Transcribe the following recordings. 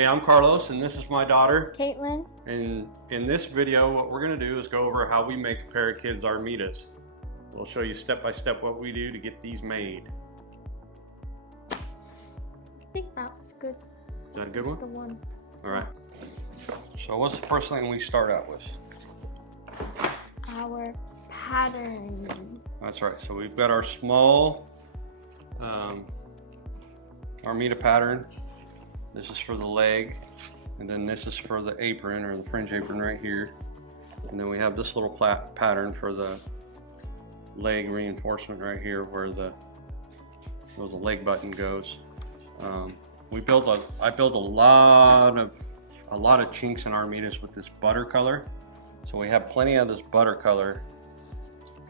Hey, I'm Carlos, and this is my daughter, Kaitlin. and in this video, what we're going to do is go over how we make a pair of kids' Armitas. We'll show you step by step what we do to get these made. I think that's good. Is that a good one? The one. All right. So what's the first thing we start out with? Our pattern. That's right. So we've got our small Armita pattern. This is for the leg, and then this is for the apron or the fringe apron right here. And then we have this little pattern for the leg reinforcement right here where the leg button goes. I built a lot of Chinks and Armitas with this butter color. So we have plenty of this butter color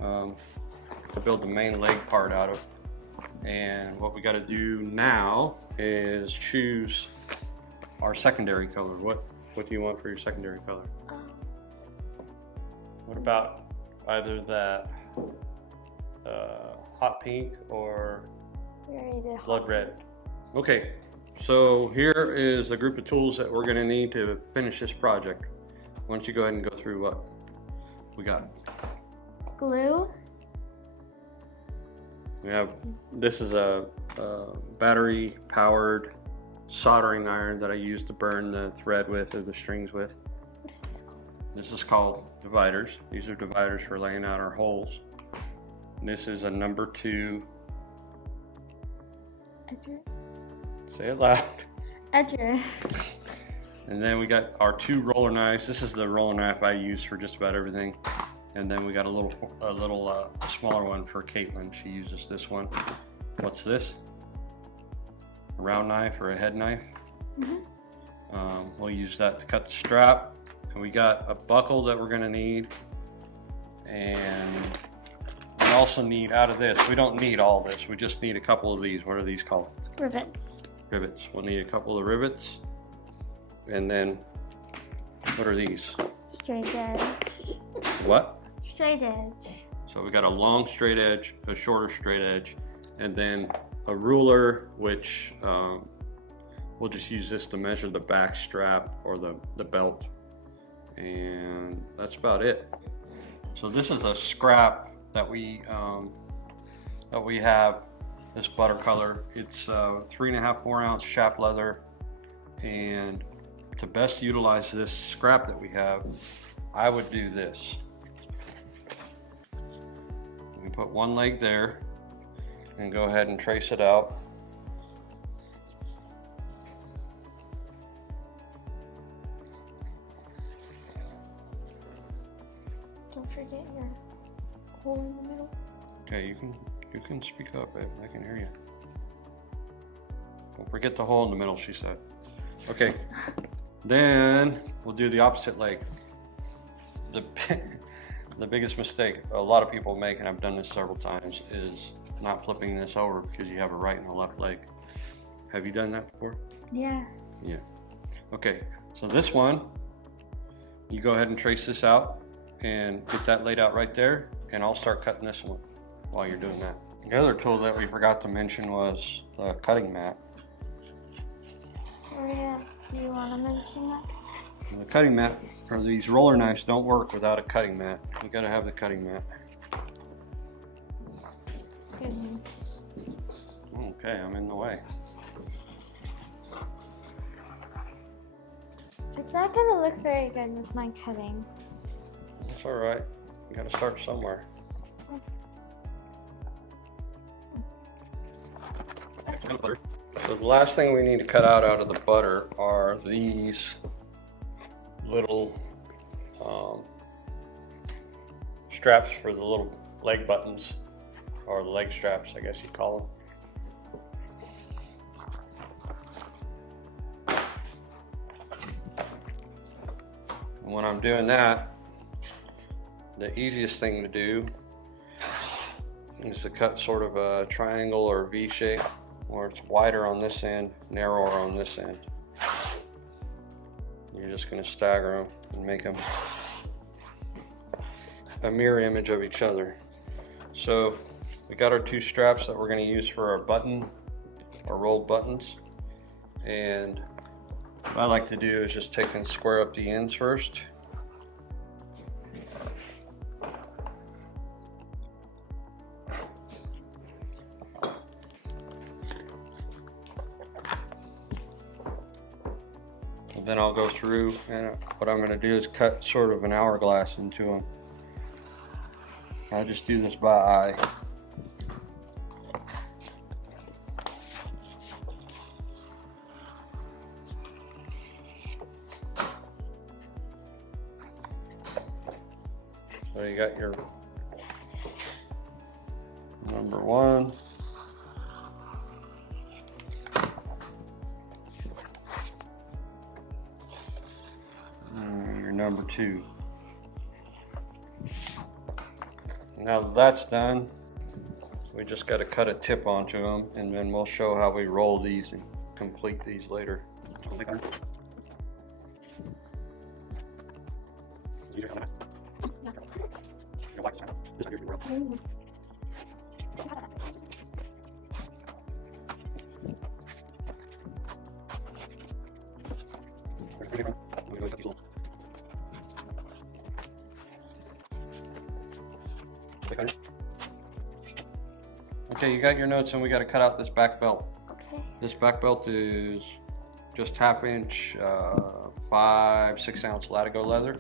to build the main leg part out of. And what we got to do now is choose our secondary color. What do you want for your secondary color? What about either that hot pink or blood red? Okay, so here is a group of tools that we're going to need to finish this project. Why don't you go ahead and go through what we got? Glue. We have, this is a battery powered soldering iron that I use to burn the thread with or the strings with. What is this called? This is called dividers. These are dividers for laying out our holes. This is a number 2. Edger. Say it loud. Edger. And then we got our 2 roller knives. This is the roller knife I use for just about everything. And then we got a little smaller one for Kaitlin. She uses this one. What's this? A round knife or a head knife? Mm-hmm. We'll use that to cut the strap. And we got a buckle that we're gonna need. And we also need, out of this, we don't need all this. We just need a couple of these. What are these called? Rivets. Rivets. We'll need a couple of rivets. And then, what are these? Straight edge. What? Straight edge. So we got a long straight edge, a shorter straight edge, and then a ruler, which we'll just use this to measure the back strap or the belt. And that's about it. So this is a scrap that we have, this butter color. It's 3.5, 4 ounce shaft leather. And to best utilize this scrap that we have, I would do this. We put one leg there and go ahead and trace it out. Don't forget your hole in the middle. Okay, you can speak up, babe. I can hear you. Don't forget the hole in the middle, she said. Okay, then we'll do the opposite leg. The biggest mistake a lot of people make, and I've done this several times, is not flipping this over because you have a right and a left leg. Have you done that before? Yeah. Yeah. Okay, so this one, you go ahead and trace this out and get that laid out right there, and I'll start cutting this one while you're doing that. The other tool that we forgot to mention was the cutting mat. Oh yeah. Do you want to mention that? The cutting mat, or these roller knives, don't work without a cutting mat. You gotta have the cutting mat. Okay, I'm in the way. It's not gonna look very good with my cutting. That's all right. You gotta start somewhere. So the last thing we need to cut out of the butter are these little straps for the little leg buttons, or the leg straps, I guess you'd call them. And when I'm doing that, the easiest thing to do is to cut sort of a triangle or V shape, where it's wider on this end, narrower on this end. You're just going to stagger them and make them a mirror image of each other. So we got our 2 straps that we're going to use for our button, our rolled buttons, and What I like to do is just take and square up the ends first. And then I'll go through, and what I'm going to do is cut sort of an hourglass into them. I'll just do this by eye. So you got your number 1. And your number 2. Now that that's done, we just got to cut a tip onto them, and then we'll show how we roll these and complete these later. Okay, you got your notes, and we got to cut out this back belt. Okay. This back belt is just 1/2 inch, 5-6 ounce Latigo leather.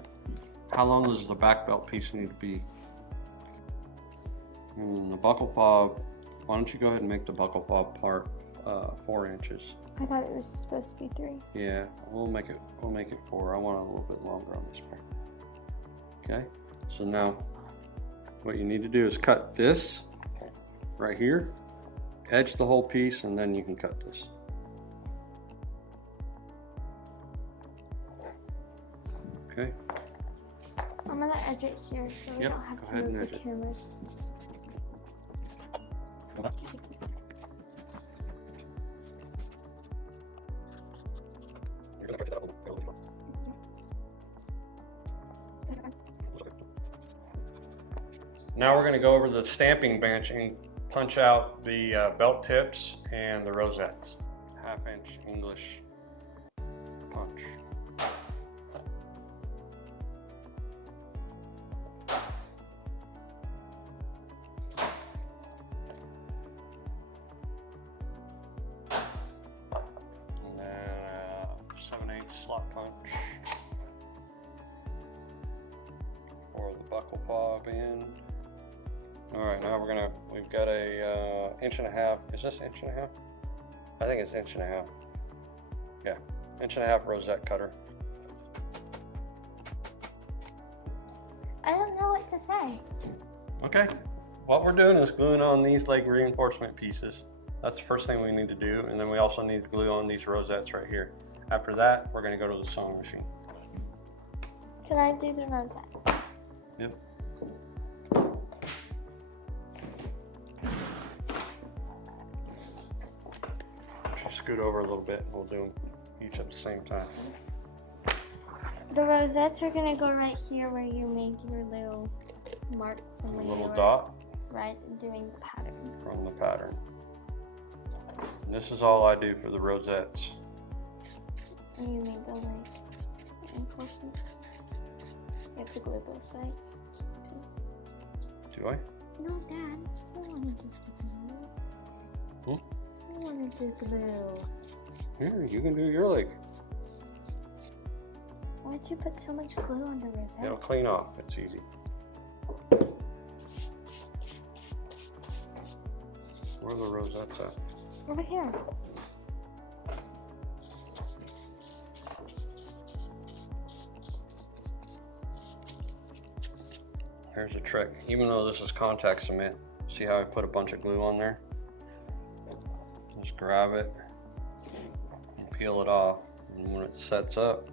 How long does the back belt piece need to be? And the buckle fob, why don't you go ahead and make the buckle fob part 4 inches. I thought it was supposed to be 3. Yeah, we'll make it 4. I want it a little bit longer on this part. Okay, so now what you need to do is cut this right here, edge the whole piece, and then you can cut this. Okay. I'm gonna edge it here so we Yep, don't have go to ahead and move the edge it. camera. Now we're going to go over the stamping bench and punch out the belt tips and the rosettes. 1/2 inch English punch. And then 7/8 slot punch for the buckle fob end. All right, now we've got a 1.5 inch. Is this 1.5 inch? I think it's 1.5 inch. Yeah, 1.5 inch rosette cutter. I don't know what to say. Okay, what we're doing is gluing on these leg reinforcement pieces. That's the first thing we need to do, and then we also need to glue on these rosettes right here. After that, we're going to go to the sewing machine. Can I do the rosette? Yep. Scoot over a little bit, and we'll do them each at the same time. The rosettes are gonna go right here where you made your little mark from A when little you were dot right doing the pattern. from the pattern. And this is all I do for the rosettes. And you made the like reinforcements. You have to glue both sides. Do I? No, Dad. I don't want to do the glue. I want to do glue. Here, you can do your leg. Why'd you put so much glue on the rosette? It'll clean off. It's easy. Where are the rosettes at? Over here. Here's a trick. Even though this is contact cement, see how I put a bunch of glue on there? Just grab it and peel it off. And when it sets up,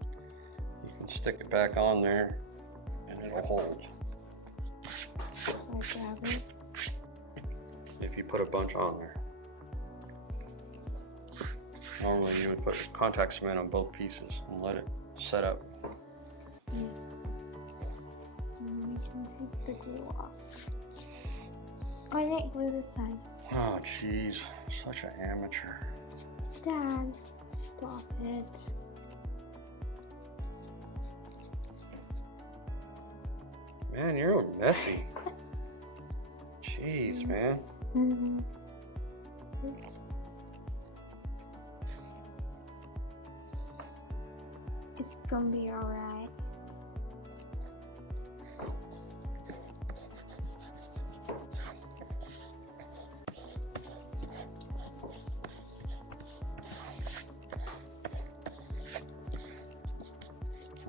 you can stick it back on there and it'll hold. So I grab it. If you put a bunch on there. Normally you would put contact cement on both pieces and let it set up. And then we can take the glue off. I didn't glue this side. Oh jeez, such an amateur. Dad, stop it. Man, you're messy. Jeez, man. It's gonna be alright.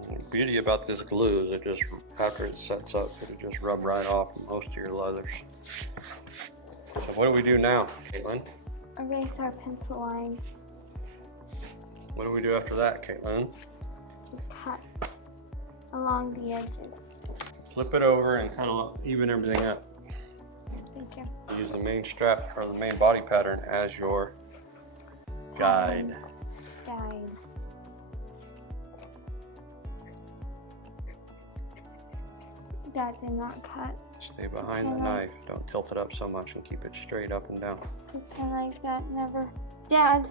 The beauty about this glue is it just, after it sets up, it'll just rub right off most of your leathers. So what do we do now, Kaitlin? Erase our pencil lines. What do we do after that, Kaitlin? Cut along the edges. Flip it over and kind of even everything up. Thank you. Use the main strap or the main body pattern as your guide. Guide. That did not cut. Stay behind the knife. Don't tilt it up so much and keep it straight up and down. Pretend like that never. Dad.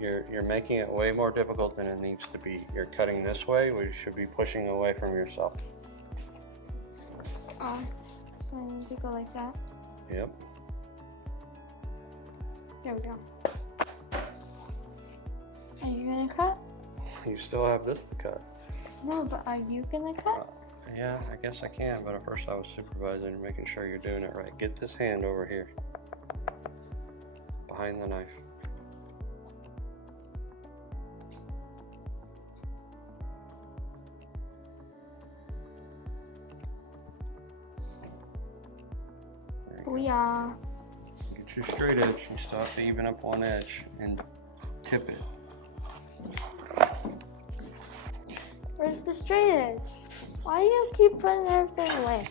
You're making it way more difficult than it needs to be. You're cutting this way, where you should be pushing away from yourself. Oh, so I need to go like that. Yep. There we go. Are you gonna cut? You still have this to cut. No, but are you gonna cut? Yeah, I guess I can, but at first I was supervising and making sure you're doing it right. Get this hand over here, behind the knife. Booyah. Get your straight edge. You still have to even up one edge and tip it. Where's the straight edge? Why do you keep putting everything away?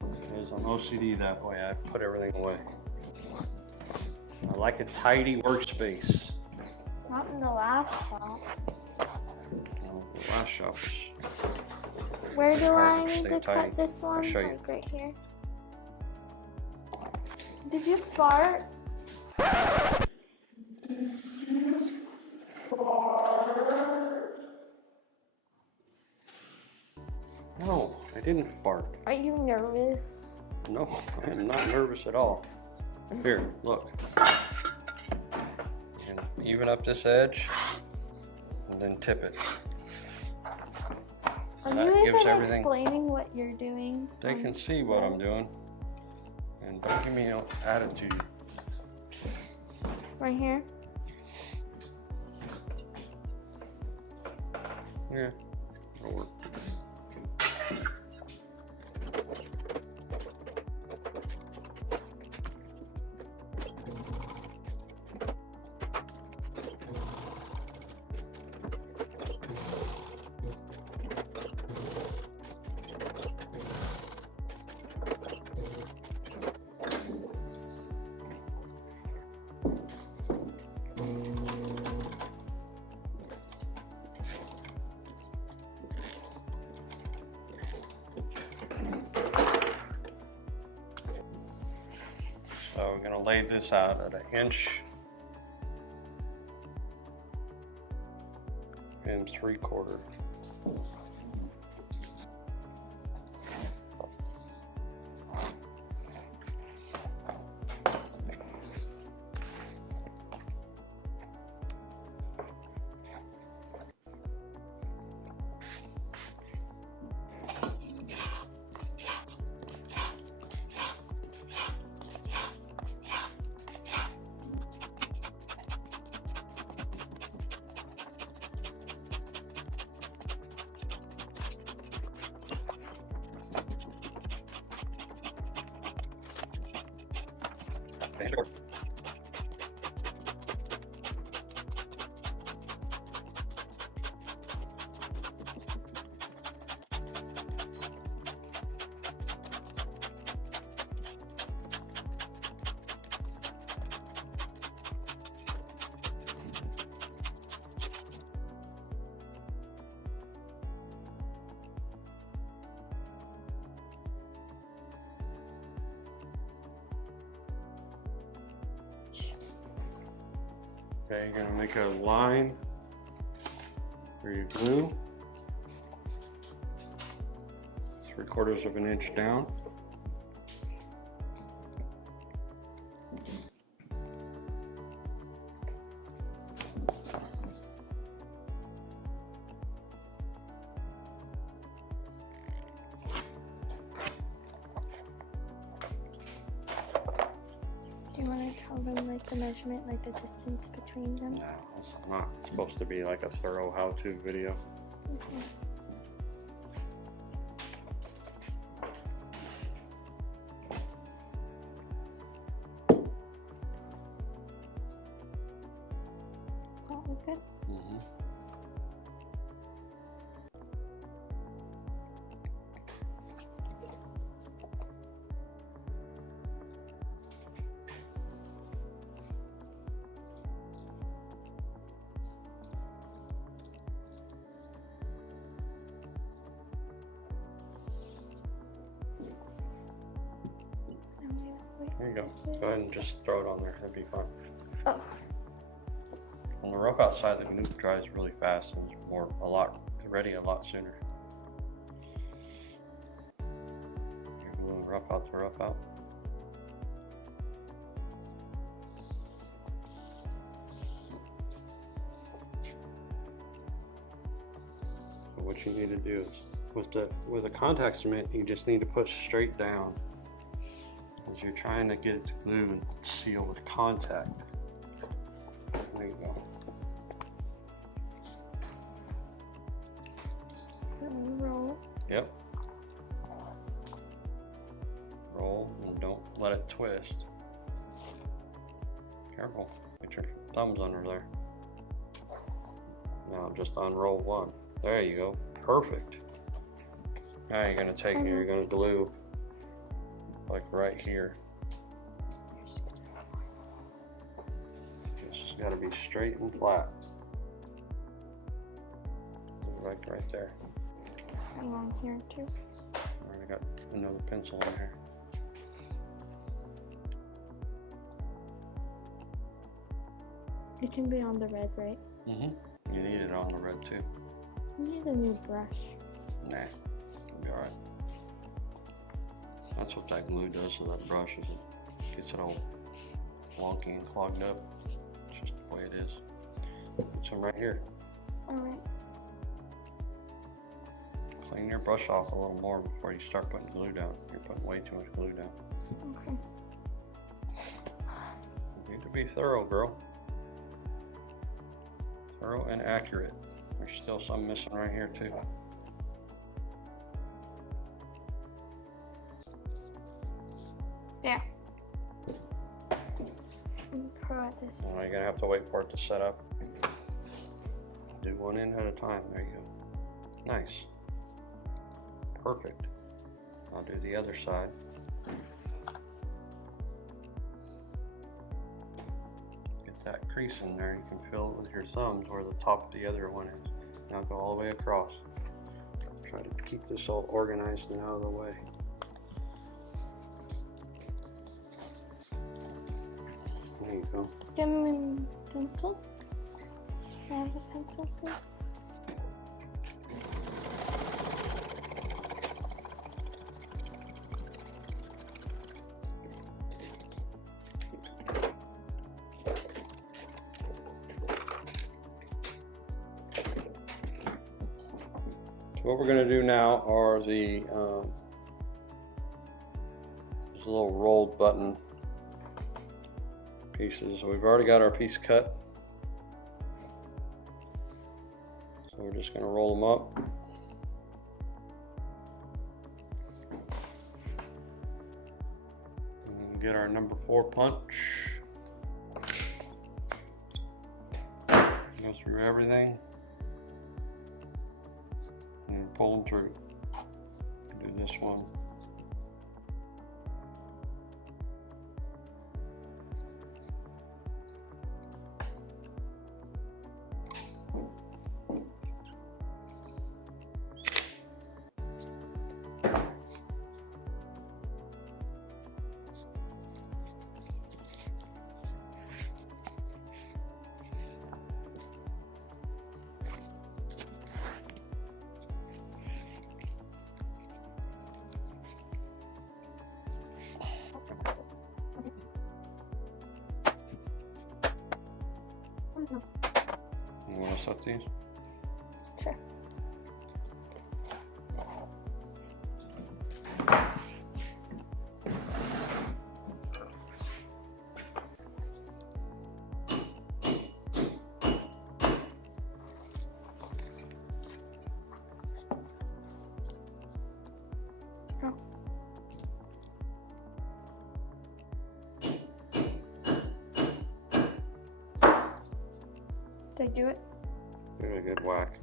Because I'm OCD that way. I put everything away. I like a tidy workspace. Not in the last shop. No, the last shop was... Where do I Hard to need stay to tidy. cut this one? I'll show you. Like right here. Did you fart? No, I didn't fart. Are you nervous? No, I am not nervous at all. Here, look. And even up this edge, and then tip it. Are That you gives even everything- explaining what you're doing? They can see what I'm doing. And don't give me no attitude. Right here? Yeah, it'll work. So we're going to lay this out at 1 inch and 3/4. Okay, you're gonna make a line where you glue 3/4 of an inch down. Do you want to tell them like the measurement, like the distance between them? No, it's not supposed to be like a thorough how-to video. Okay. Does that look good? Mm-hmm. There you go. Go ahead and just throw it on there. That'd be fine. Oh. On the rough outside, the glue dries really fast and it's ready a lot sooner. You're gluing rough out to rough out. So what you need to do is with a contact cement, you just need to push straight down as you're trying to get it to glue and seal with contact. There you go. Roll. Yep. Roll and don't let it twist. Careful, get your thumbs under there. Now just unroll one. There you go, perfect. Now you're gonna take and you're gonna glue like right here. It's gotta be straight and flat. Right there. Along here too. Alright, I got another pencil in here. It can be on the red, right? Mm-hmm. You need it on the red too. You need a new brush. Nah, it'll be alright. That's what that glue does to that brush, is it gets it all wonky and clogged up. It's just the way it is. Put some right here. Alright. Clean your brush off a little more before you start putting glue down. You're putting way too much glue down. Okay. You need to be thorough, girl. Thorough and accurate. There's still some missing right here too. Yeah. I'm pro at this. Well, you're gonna have to wait for it to set up. Do one end at a time. There you go. Nice. Perfect. I'll do the other side. Get that crease in there. You can fill it with your thumbs where the top of the other one is. Now go all the way across. Try to keep this all organized and out of the way. There you go. Give me a pencil. Can I have a pencil, please? So what we're going to do now are there's a little rolled button pieces. We've already got our piece cut, so we're just going to roll them up. And get our number 4 punch. Go through everything. And pull them through. Do this one. You want to set these? Sure. Oh. Did I do it? Give it a good whack.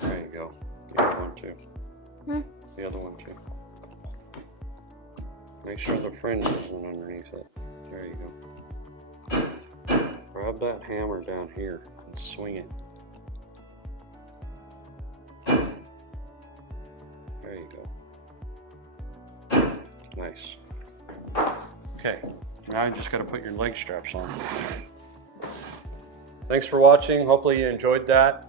There you go. The other one too. The other one too. Make sure the fringe isn't underneath it. There you go. Grab that hammer down here and swing it. There you go. Nice. Okay, now you just got to put your leg straps on. Thanks for watching. Hopefully you enjoyed that.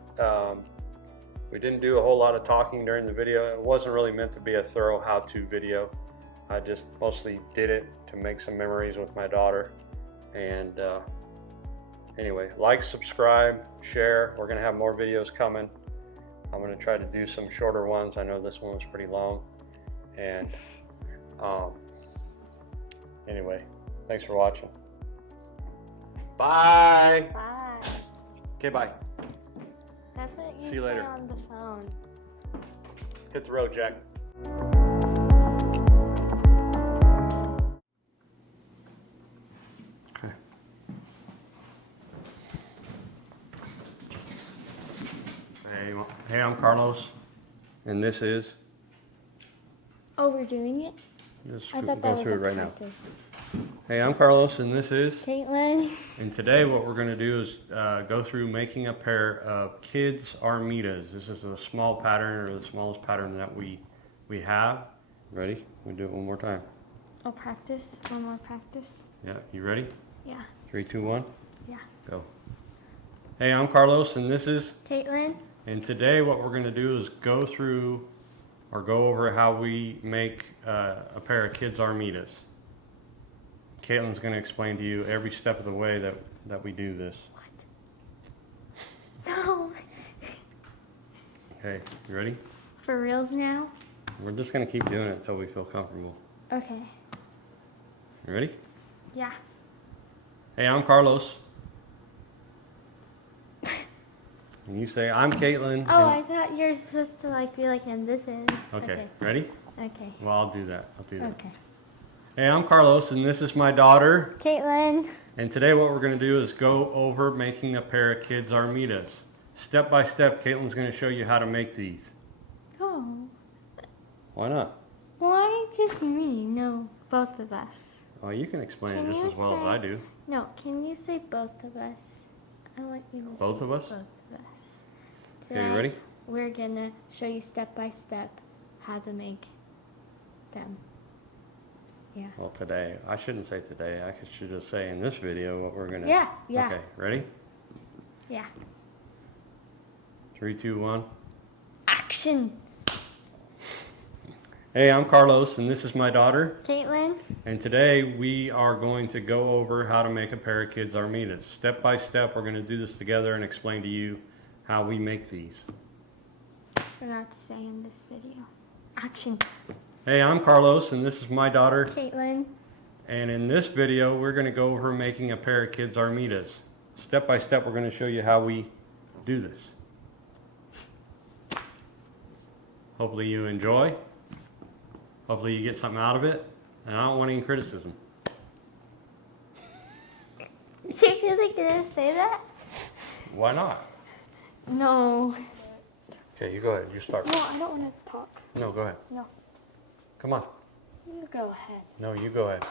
We didn't do a whole lot of talking during the video. It wasn't really meant to be a thorough how-to video. I just mostly did it to make some memories with my daughter. And anyway, like, subscribe, share. We're going to have more videos coming. I'm going to try to do some shorter ones. I know this one was pretty long. And anyway, thanks for watching. Bye. Bye. Okay, bye. That's what you See you say later. on the phone. Hit the road, Jack. Okay. Hey, I'm Carlos, and this is. Oh, we're doing it? Just I thought go that was through a it right now. practice. Hey, I'm Carlos, and this is. Kaitlin. And today, what we're going to do is go through making a pair of kids' Armitas. This is a small pattern, or the smallest pattern that we have. Ready? We do it one more time. Oh, practice? One more practice? Yeah, you ready? Yeah. 3, 2, 1. Yeah. Go. Hey, I'm Carlos, and this is. Kaitlin. And today, what we're going to do is go through or go over how we make a pair of kids' Armitas. Caitlin's going to explain to you every step of the way that we do this. What? No. Okay, you ready? For reals now? We're just going to keep doing it until we feel comfortable. Okay. You ready? Yeah. Hey, I'm Carlos. And you say, I'm Kaitlin. Oh, I thought you're supposed to be like, and this is. Okay, ready? Okay. Well, I'll do that. Okay. Hey, I'm Carlos, and this is my daughter. Kaitlin. And today what we're going to do is go over making a pair of kids' Armitas. Step by step, Caitlin's going to show you how to make these. Oh. Why not? Why just me? No, both of us. Well, you can explain Can it just you as well as say- I do. No, can you say both of us? I want you to say Both of us? both of us. Okay, you Today, ready? We're gonna show you step by step how to make them. Yeah. Well, today. I shouldn't say today. I should just say in this video what we're going to... Yeah, yeah. Okay, ready? Yeah. 3, 2, 1. Action! Hey, I'm Carlos, and this is my daughter. Kaitlin. And today we are going to go over how to make a pair of kids' Armitas. Step by step, we're going to do this together and explain to you how we make these. Forgot to say in this video. Action. Hey, I'm Carlos, and this is my daughter. Kaitlin. And in this video, we're going to go over making a pair of kids' Armitas. Step by step, we're going to show you how we do this. Hopefully you enjoy. Hopefully you get something out of it. And I don't want any criticism. Do you really gonna say that? Why not? No. Okay, you go ahead. You start. No, I don't want to talk. No, go ahead. No. Come on. You go ahead. No, you go ahead.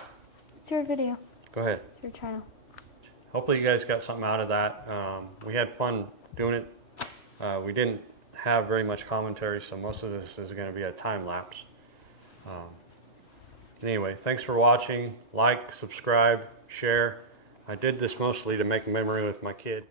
It's your video. Go ahead. It's your channel. Hopefully you guys got something out of that. We had fun doing it. We didn't have very much commentary, so most of this is going to be a time lapse. Anyway, thanks for watching. Like, subscribe, share. I did this mostly to make a memory with my kid.